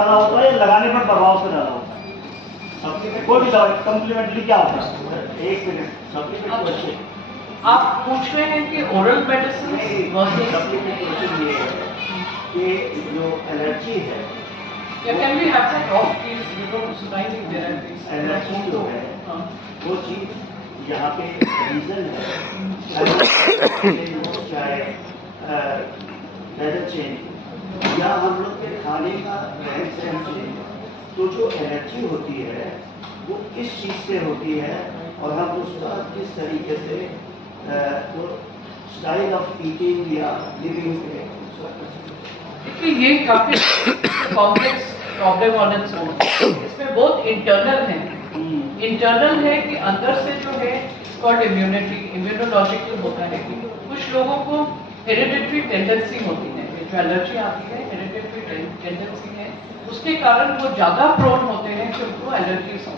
ज़्यादा होता है या लगाने पर प्रभाव से ज़्यादा होता है? कोई भी दवाई कम्प्लीमेंट्री क्या होता है? एक मिनट, सप्लीमेंट क्वेश्चन आप पूछ रहे हैं कि ओरल मेडिसिन सप्लीमेंट क्वेश्चन ये है कि जो एलर्जी है, can be have that of please you know सुनाई नहीं दे रहा है एलर्जी जो है वो चीज़ यहाँ पे रीजन है, चाहे वेदर चेंज या हम लोग के खाने का रहन सहन चेंज, तो जो एलर्जी होती है वो किस चीज़ से होती है और हम उसका किस तरीके से तो स्टाइल ऑफ ईटिंग या लिविंग पे उसका कर सकते हैं। देखिए ये काफी complex problem on its own. इसमें बहुत इंटरनल है कि अंदर से जो है कॉल्ड इम्यूनिटी इम्यूनोलॉजिकल होता है कि कुछ लोगों को हेरिडिटरी टेंडेंसी होती है, जो एलर्जी आती है हेरिडिटरी टेंडेंसी है, उसके कारण वो ज़्यादा प्रोन होते हैं कि उनको एलर्जीज हो।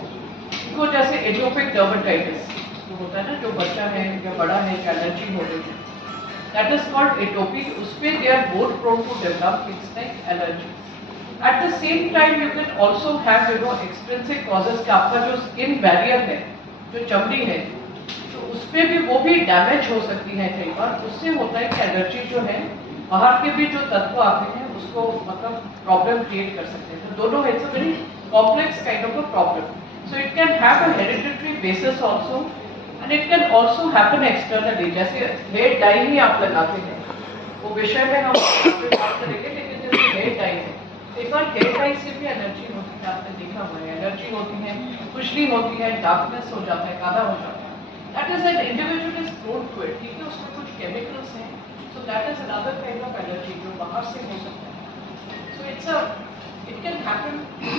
उनको जैसे एटोपिक डर्मेटाइटिस जो होता है ना, जो बच्चा है या बड़ा है कि एलर्जी हो रही है, दैट इज कॉल्ड एटोपिक। उसमें they are more prone to develop things like allergy. At the same time you can also have you know extrinsic causes, आपका जो स्किन बैरियर है, जो चमड़ी है, तो उसमें भी वो भी डैमेज हो सकती है कई बार। उससे होता है कि एलर्जी जो है बाहर के भी जो तत्व आते हैं उसको मतलब प्रॉब्लम क्रिएट कर सकते हैं। तो दोनों it's a very complex kind of a problem. So it can have a hereditary basis also and it can also happen externally. जैसे हेयर डाई ही आप लगाते हैं, वो विषय में हम बात करेंगे, लेकिन जैसे हेयर डाई है, एक बार हेयर डाई से भी एलर्जी होती है, आपने देखा हुआ है, एलर्जी होती है, खुजली होती है, डार्कनेस हो जाता है, काला हो जाता है। That is an individual is prone to it, ठीक है, उसमें कुछ केमिकल्स हैं, so that is another kind of allergy जो बाहर से हो सकता है। So it can happen to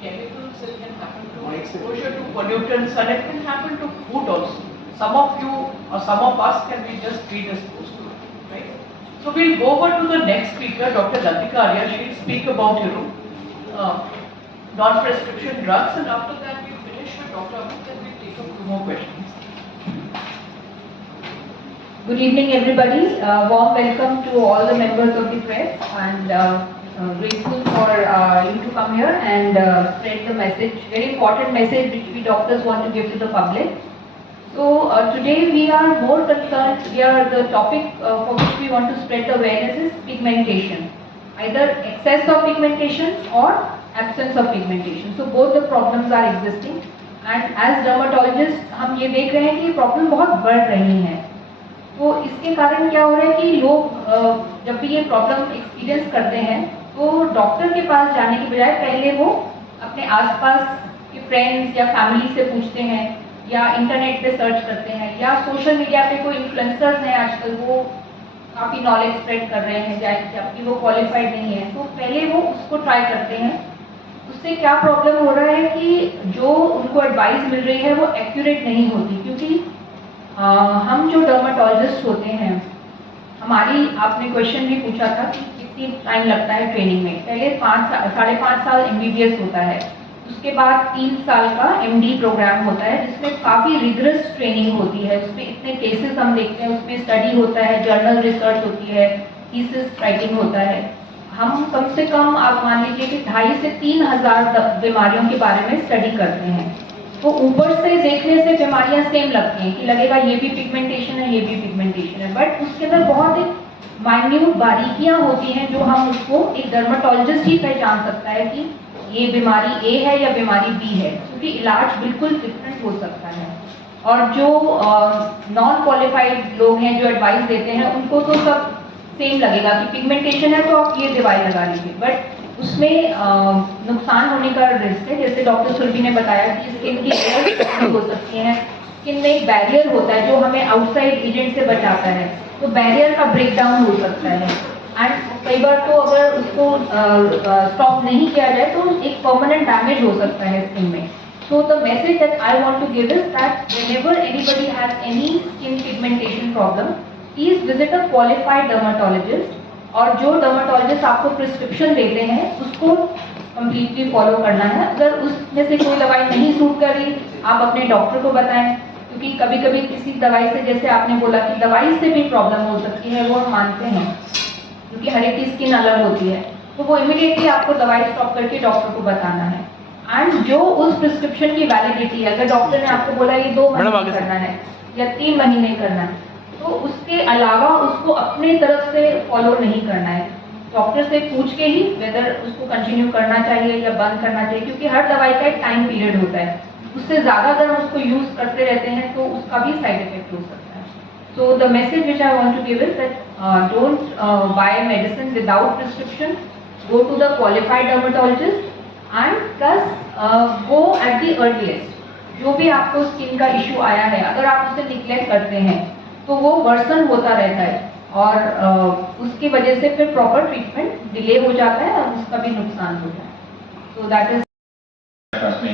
chemicals, it can happen to exposure to pollutants, and it can happen to food also. Some of you or some of us can be just predisposed to it, right? So we'll go over to the next speaker, Dr. Latika Arya. She'll speak about non-prescription drugs, and after that we'll finish with Dr. Amit and we'll take a few more questions. Good evening, everybody. Warm welcome to all the members of the press, and grateful for you to come here and spread the message, very important message which we doctors want to give to the public. So today we are more concerned, the topic for which we want to spread the awareness is pigmentation, either excess of pigmentation or absence of pigmentation. So both the problems are existing, and as dermatologists हम ये देख रहे हैं कि problem बहुत बढ़ रही है। तो इसके कारण क्या हो रहा है कि लोग जब भी ये प्रॉब्लम एक्सपीरियंस करते हैं तो डॉक्टर के पास जाने की बजाय पहले वो अपने आसपास के फ्रेंड्स या फैमिली से पूछते हैं, या इंटरनेट पे सर्च करते हैं, या सोशल मीडिया पे कोई इन्फ्लुएंसर्स हैं आजकल, वो काफ़ी नॉलेज स्प्रेड कर रहे हैं जबकि वो क्वालिफाइड नहीं है, तो पहले वो उसको ट्राई करते हैं। उससे क्या प्रॉब्लम हो रहा है कि जो उनको एडवाइस मिल रही है वो एक्यूरेट नहीं होती, क्योंकि हम जो डर्माटोलॉजिस्ट होते हैं, हमारी आपने क्वेश्चन भी पूछा था कि कितनी टाइम लगता है ट्रेनिंग में। पहले 5.5 साल MBBS होता है, उसके बाद 3 साल का MD प्रोग्राम होता है जिसमें काफ़ी रिगरस ट्रेनिंग होती है। उसमें इतने केसेस हम देखते हैं, उसमें स्टडी होता है, जर्नल रिसर्च होती है, थीसिस राइटिंग होता है। हम कम से कम आप मान लीजिए कि 2,500 से 3,000 बीमारियों के बारे में स्टडी करते हैं। तो ऊपर से देखने से बीमारियां सेम लगती हैं कि लगेगा ये भी पिगमेंटेशन है, ये भी पिगमेंटेशन है, बट उसके अंदर बहुत एक माइन्यूट बारीकियां होती हैं जो हम उसको एक डर्माटोलॉजिस्ट ही पहचान सकता है कि ये बीमारी A है या बीमारी B है, क्योंकि इलाज बिल्कुल डिफरेंट हो सकता है। और जो नॉन क्वालिफाइड लोग हैं जो एडवाइस देते हैं उनको तो सब सेम लगेगा कि पिगमेंटेशन है तो आप ये दवाई लगा लीजिए, बट उसमें नुकसान होने का रिस्क है। जैसे डॉक्टर सुरभि ने बताया कि स्किन की एलर्जी हो सकती है, स्किन में एक बैरियर होता है जो हमें आउटसाइड एजेंट से बचाता है, तो बैरियर का ब्रेक डाउन हो सकता है, एंड कई बार तो अगर उसको स्टॉप नहीं किया जाए तो एक परमानेंट डैमेज हो सकता है स्किन में। So the message that I want to give is that whenever anybody has any skin pigmentation problem, please visit a qualified dermatologist, और जो डर्माटोलॉजिस्ट आपको प्रिस्क्रिप्शन देते हैं उसको कम्प्लीटली फॉलो करना है। अगर उसमें से कोई दवाई नहीं सूट कर रही, आप अपने डॉक्टर को बताएं, क्योंकि कभी कभी किसी दवाई से, जैसे आपने बोला कि दवाई से भी प्रॉब्लम हो सकती है, वो हम मानते हैं, क्योंकि हर एक की स्किन अलग होती है। तो वो इमीडिएटली आपको दवाई स्टॉप करके डॉक्टर को बताना है। एंड जो उस प्रिस्क्रिप्शन की वैलिडिटी है, अगर डॉक्टर ने आपको बोला ये 2 महीने करना है या 3 महीने करना है, तो उसके अलावा उसको अपने तरफ से फॉलो नहीं करना है। डॉक्टर से पूछ के ही वेदर उसको कंटिन्यू करना चाहिए या बंद करना चाहिए, क्योंकि हर दवाई का एक टाइम पीरियड होता है। उससे ज़्यादा अगर हम उसको यूज़ करते रहते हैं तो उसका भी साइड इफेक्ट हो सकता है। So the message which I want to give is that don't buy medicine without prescription, go to the qualified dermatologist and plus go at the earliest। जो भी आपको स्किन का इशू आया है, अगर आप उसे निग्लेक्ट करते हैं तो वो वर्सन होता रहता है और उसकी वजह से फिर प्रॉपर ट्रीटमेंट डिले हो जाता है और उसका भी नुकसान हो जाता है। सो that is Trust me.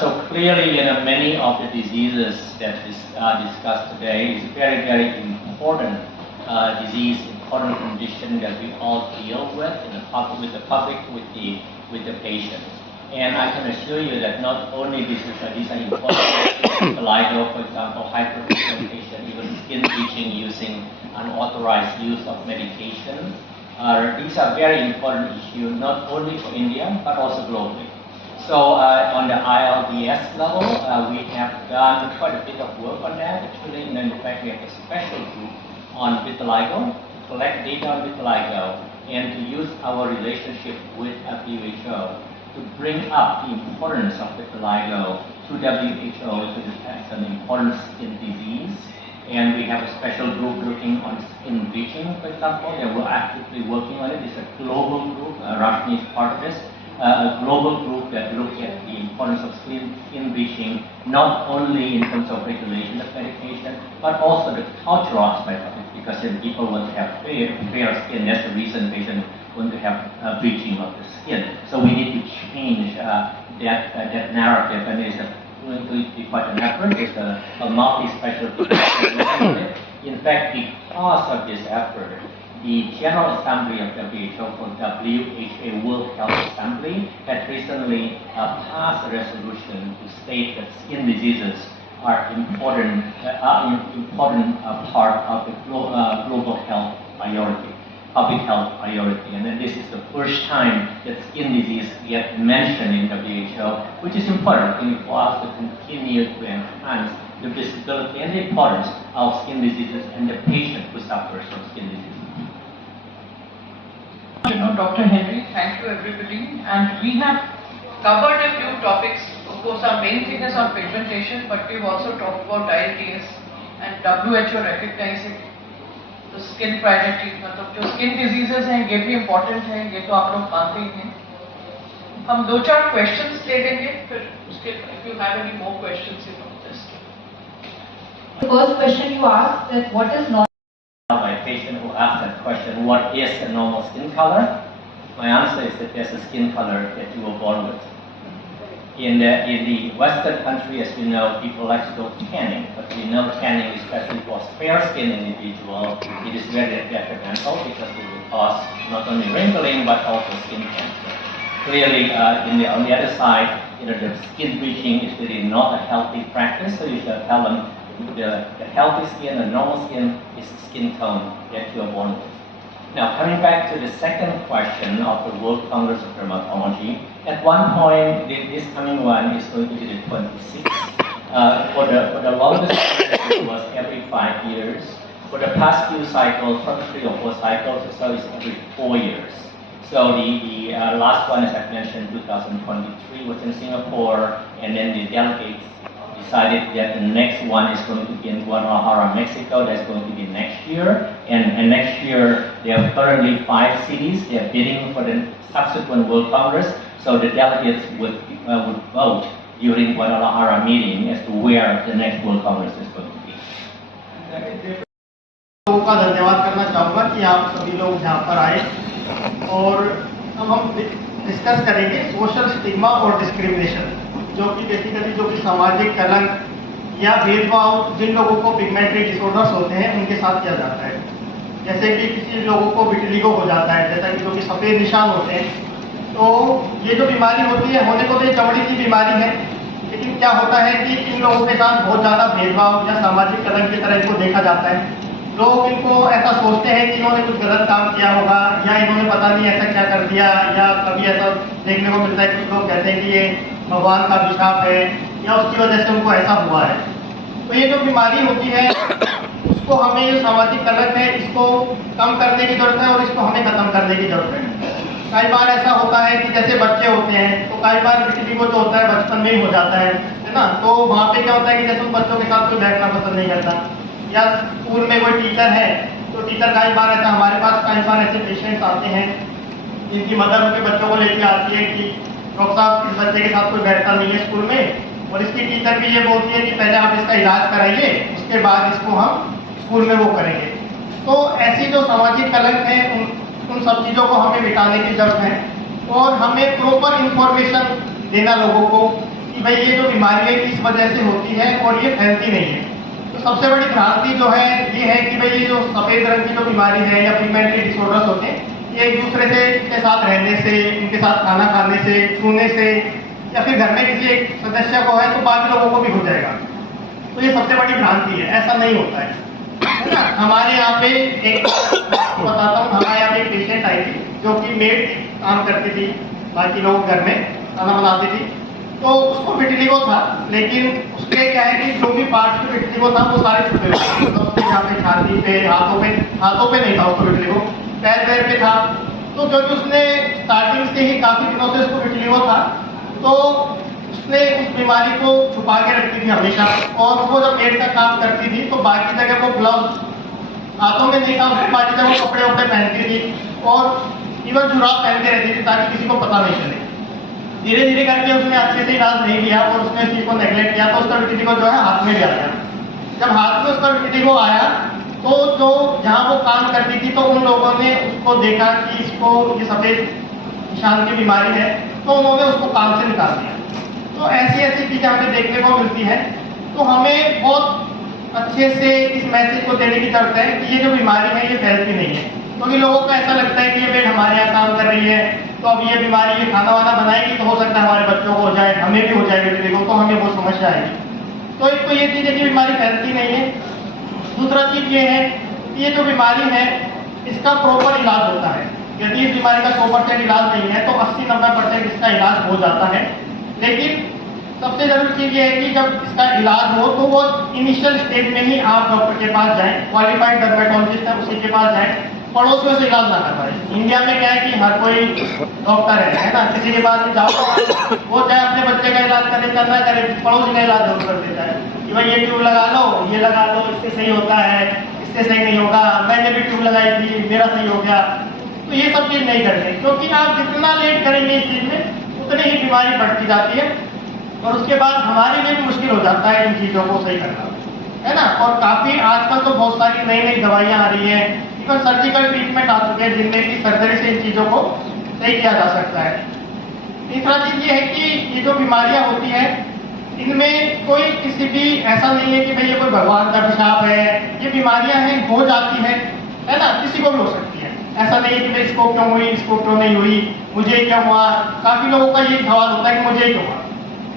So clearly, many of the diseases that is discussed today is very, very important disease, important condition that we all deal with in the public, with the public, with the patient. And I can assure you that not only these are important, vitiligo, for example, hyperpigmentation, even skin bleaching using unauthorized use of medication. These are very important issues, not only for India, but also globally. So on the ILDS level, we have done quite a bit of work on that. Actually, in fact, we have a special group on vitiligo, to collect data on vitiligo, and to use our relationship with WHO to bring up the importance of vitiligo to WHO, to detect an important skin disease. And we have a special group looking on skin bleaching, for example. They were actively working on it. It's a global group. Rashmi is part of this. A global group that looks at the importance of skin bleaching, not only in terms of regulation of medication, but also the cultural aspect of it, because if people want to have fair skin, that's the reason patients want to have bleaching of the skin. So we need to change that narrative, and it's going to be quite an effort. It's a multi-specialty. In fact, because of this effort, the General Assembly of WHO, called WHA World Health Assembly, had recently passed a resolution to state that skin diseases are important part of the global health priority, public health priority. And then this is the first time that skin disease get mentioned in WHO, which is important for us to continue to enhance the visibility and the importance of skin diseases and the patient who suffers from skin disease. Dr. Henry, thank you everybody. And we have covered a few topics. Of course, our main thing is on pigmentation, but we've also talked about ILDS and WHO recognizing the skin priority. मतलब जो skin diseases हैं, ये भी important हैं, ये तो आप लोग मानते ही हैं. हम 2-4 questions ले लेंगे, फिर उसके if you have any more questions, just. The first question you asked that what is normal? My patient who asked that question, what is a normal skin color? My answer is that there's a skin color that you were born with. In the Western country, as you know, people like to go tanning, but we know tanning, especially for fair-skinned individual, it is very detrimental because it will cause not only wrinkling but also skin cancer. Clearly, on the other side, the skin bleaching is really not a healthy practice, so you should tell them the healthy skin, the normal skin, is the skin tone that you are born with. Now, coming back to the second question of the World Congress of Dermatology, at one point, this coming one is going to be the 26th. For the longest it was every 5 years. For the past few cycles, probably 3 or 4 cycles or so, it's every 4 years. So the last one, as I mentioned, 2023 was in Singapore, and then the delegates decided that the next one is going to be in Guadalajara, Mexico. That's going to be next year. And next year, there are currently 5 cities. They are bidding for the subsequent World Congress. So the delegates would vote during Guadalajara meeting as to where the next World Congress is going to be. लोगों का धन्यवाद करना चाहूँगा कि आप सभी लोग यहाँ पर आए और अब हम डिस्कस करेंगे सोशल स्टिग्मा और डिस्क्रिमिनेशन, जो कि बेसिकली जो कि सामाजिक कलंक या भेदभाव जिन लोगों को पिगमेंटरी डिसऑर्डर्स होते हैं उनके साथ किया जाता है। जैसे कि किसी लोगों को विटिलिगो हो जाता है, जैसा कि जो कि सफ़ेद निशान होते हैं, तो ये जो बीमारी होती है होने को तो ये चमड़ी की बीमारी है, लेकिन क्या होता है कि इन लोगों के साथ बहुत ज़्यादा भेदभाव या सामाजिक कलंक की तरह इनको देखा जाता है। लोग इनको ऐसा सोचते हैं कि इन्होंने कुछ गलत काम किया होगा, या इन्होंने पता नहीं ऐसा क्या कर दिया, या कभी ऐसा देखने को मिलता है कुछ लोग कहते हैं कि ये भगवान का अभिशाप है या उसकी वजह से उनको ऐसा हुआ है। तो ये जो बीमारी होती है उसको हमें, ये सामाजिक कलंक है, इसको कम करने की जरूरत है और इसको हमें खत्म करने की जरूरत है। कई बार ऐसा होता है कि जैसे बच्चे होते हैं तो कई बार विटिलिगो जो होता है बचपन में ही हो जाता है ना। तो वहाँ पे क्या होता है कि जैसे उन बच्चों के साथ कोई बैठना पसंद नहीं करता, या स्कूल में कोई टीचर है तो टीचर कई बार ऐसा, हमारे पास कई बार ऐसे पेशेंट्स आते हैं जिनकी मदर उनके बच्चों को लेकर आती है कि डॉक्टर साहब इस बच्चे के साथ कोई बैठता नहीं है स्कूल में, और इसकी टीचर भी ये बोलती है कि पहले आप इसका इलाज कराइए, उसके बाद इसको हम स्कूल में वो करेंगे। तो ऐसी जो सामाजिक कलंक है उन सब चीज़ों को हमें मिटाने की जरूरत है, और हमें प्रॉपर इंफॉर्मेशन देना लोगों को कि भाई ये जो बीमारी है किस वजह से होती है और ये फैलती नहीं है। तो सबसे बड़ी भ्रांति जो है ये है कि भाई ये जो सफ़ेद रंग की जो बीमारी है या पिगमेंटरी डिसऑर्डर्स होते हैं, ये एक दूसरे से के साथ रहने से, इनके साथ खाना खाने से, छूने से, या फिर घर में किसी एक सदस्य को है तो बाकी लोगों को भी हो जाएगा। तो ये सबसे बड़ी भ्रांति है, ऐसा नहीं होता है ना। हमारे यहाँ पे एक बताता हूँ, हमारे यहाँ पे एक पेशेंट आई थी जो कि मेड काम करती थी, बाकी लोग घर में खाना बनाती थी। तो उसको विटिलिगो था, लेकिन उसके क्या है कि जो भी पार्ट में विटिलिगो था वो सारे छुटे हुए थे। तो उसके यहाँ पे छाती पे, हाथों पे नहीं था उसको विटिलिगो, पैर पे था। तो क्योंकि उसने स्टार्टिंग से ही काफी दिनों से उसको विटिलिगो था, तो उसने उस बीमारी को छुपा के रखती थी हमेशा, और वो जब पेट का काम करती थी तो बाकी जगह वो ग्लव्स हाथों में नहीं था, बाकी जगह वो कपड़े वपड़े पहनती थी, और इवन जुराब पहनते रहती थी ताकि किसी को पता नहीं चले। धीरे धीरे करके उसने अच्छे से इलाज नहीं किया और उसने इसी को नेगलेक्ट किया, तो उसका विटिलिगो जो है हाथ में भी आ गया। जब हाथ में उसका विटिलिगो आया तो जो जहाँ वो काम करती थी तो उन लोगों ने उसको देखा कि इसको ये सफेद निशान की बीमारी है, तो उन्होंने उसको काम से निकाल दिया। तो ऐसी ऐसी चीजें हमें देखने को मिलती है। तो हमें बहुत अच्छे से इस मैसेज को देने की जरूरत है कि ये जो बीमारी है ये फैलती नहीं है, क्योंकि लोगों को ऐसा लगता है कि ये बेड हमारे यहाँ काम कर रही है तो अब ये बीमारी, ये खाना वाना बनाएगी तो हो सकता है हमारे बच्चों को हो जाए, हमें भी हो जाए विटिलिगो, तो हमें वो समस्या आएगी। तो एक तो ये चीज है कि बीमारी फैलती नहीं है। दूसरा चीज ये है कि ये जो बीमारी है इसका प्रॉपर इलाज होता है। यदि इस बीमारी का 100% इलाज नहीं है तो 80-90% इसका इलाज हो जाता है। लेकिन सबसे जरूरी चीज ये है कि जब इसका इलाज हो तो वो इनिशियल स्टेज में ही आप डॉक्टर के पास जाएं, क्वालिफाइड डर्मेटोलॉजिस्ट है उसी के पास जाएं, पड़ोसियों से इलाज ना करवाएं। इंडिया में क्या है कि हर कोई डॉक्टर है ना, किसी के पास जाओ वो चाहे अपने बच्चे का इलाज करे करना करे, पड़ोसी का इलाज जरूर कर देता है कि भाई ये ट्यूब लगा लो, ये लगा लो, इससे सही होता है, इससे सही नहीं होगा, मैंने भी ट्यूब लगाई थी मेरा सही हो गया। तो ये सब चीज नहीं करते, क्योंकि आप जितना लेट करेंगे इस चीज में उतनी ही बीमारी बढ़ती जाती है, और उसके बाद हमारे लिए भी मुश्किल हो जाता है इन चीजों को सही करना, है ना। और काफी आजकल तो बहुत सारी नई नई दवाइयां आ रही है, इवन सर्जिकल ट्रीटमेंट आ चुके हैं जिनमें की सर्जरी से इन चीजों को सही किया जा सकता है। तीसरा चीज ये है कि ये जो बीमारियां होती है इनमें कोई किसी भी ऐसा नहीं है कि भाई ये कोई भगवान का अभिशाप है, ये बीमारियां हैं, हो जाती है ना, किसी को भी हो सकती है। ऐसा नहीं है कि भाई इसको क्यों हुई, इसको क्यों नहीं हुई, मुझे क्या हुआ। काफी लोगों का ये सवाल होता है कि मुझे क्यों हुआ।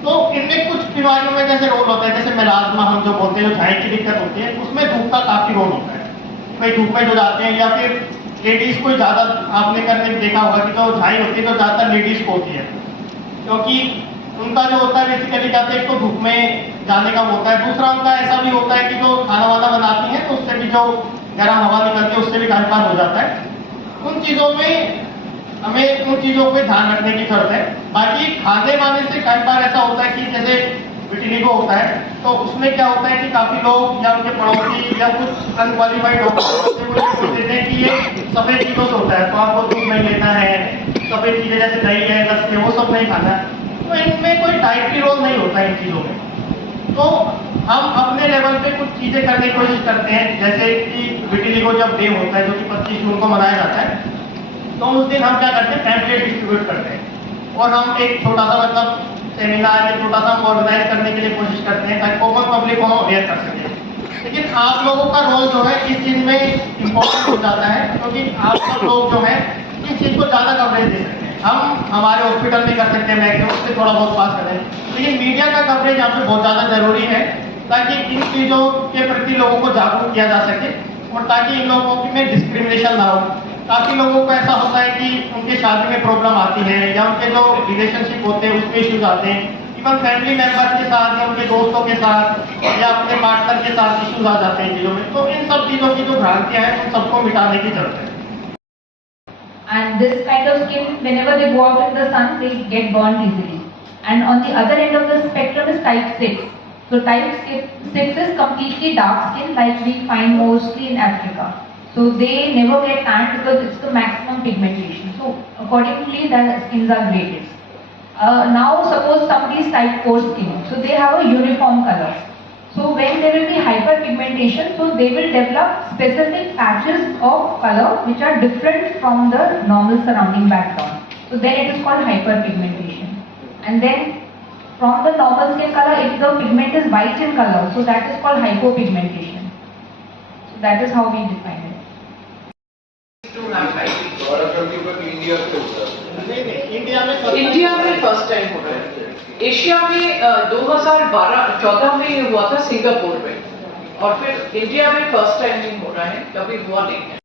तो इनमें कुछ बीमारियों में जैसे रोल होता है, जैसे मेलाज्मा हम जो बोलते हैं, जो झाई की दिक्कत होती है, उसमें धूप का काफी रोल होता है। भाई धूप में जो जाते हैं, या फिर लेडीज को ज्यादा आपने करने देखा होगा कि जो झाई होती है तो ज्यादातर लेडीज को होती है, क्योंकि उनका जो होता है बेसिकली जाते एक तो धूप में जाने का होता है, दूसरा उनका ऐसा भी होता है कि जो खाना वाना बनाती है तो उससे भी जो गर्म हवा निकलती है उससे भी कई बार हो जाता है। उन चीजों में हमें उन चीजों पे ध्यान रखने की जरूरत है। बाकी खाने वाने से कई बार ऐसा होता है कि जैसे विटिलिगो होता है तो उसमें क्या होता है कि काफी लोग या उनके पड़ोसी या कुछ अनक्वालिफाइड डॉक्टर देते हैं कि ये सफेद चीजों से होता है, तो आपको दूध नहीं लेना है, सफेद चीजें जैसे दही है, लस्सी है, वो सब नहीं खाना है। तो इनमें कोई डाइटरी रोल नहीं होता है इन चीजों में। तो हम अपने लेवल पे कुछ चीजें करने की कोशिश करते हैं, जैसे कि विटिलिगो जब डे होता है जो कि 25 जून को मनाया जाता है, तो उस दिन हम क्या करते हैं, पैम्फलेट डिस्ट्रीब्यूट करते हैं, और हम एक छोटा सा मतलब सेमिनार या छोटा सा ऑर्गेनाइज करने के लिए कोशिश करते हैं ताकि कॉमन पब्लिक को हम अवेयर कर सकें। लेकिन आप लोगों का रोल जो है इस चीज में इम्पोर्टेंट हो जाता है, क्योंकि आप सब लोग जो है इस चीज को ज्यादा कवरेज दे सकते हैं। हम हमारे हॉस्पिटल में कर सकते हैं, मैक्सिमम उससे थोड़ा बहुत पास करें, लेकिन मीडिया का कवरेज यहाँ पे बहुत ज्यादा जरूरी है ताकि इन चीजों के प्रति लोगों को जागरूक किया जा सके और ताकि इन लोगों में डिस्क्रिमिनेशन ना हो। काफ़ी लोगों को ऐसा होता है कि उनके शादी में प्रॉब्लम आती है या उनके जो रिलेशनशिप होते हैं उसमें इश्यूज आते हैं, इवन फैमिली मेंबर के साथ या उनके दोस्तों के साथ या अपने पार्टनर के साथ इश्यूज आ जाते हैं चीज़ों में। तो इन सब चीज़ों की जो भ्रांतियाँ हैं उन सबको मिटाने की जरूरत है। And this kind of skin, whenever they go out in the sun, they get burned easily. And on the other end of the spectrum is type 6. So type 6 is completely dark skin, like we find mostly in Africa. So they never get tanned because it's the maximum pigmentation. So accordingly, their skins are graded. Now suppose somebody is type 4 skin, so they have a uniform color. So when there will be hyperpigmentation, so they will develop specific patches of color which are different from the normal surrounding background. So then it is called hyperpigmentation. And then from the normal skin color, if the pigment is white in color, so that is called hypopigmentation. So that is how we define it. India में first time हो रहा है। Asia में 2014 में ये हुआ था Singapore में, और फिर इंडिया में फर्स्ट टाइम ही हो रहा है, कभी हुआ नहीं है।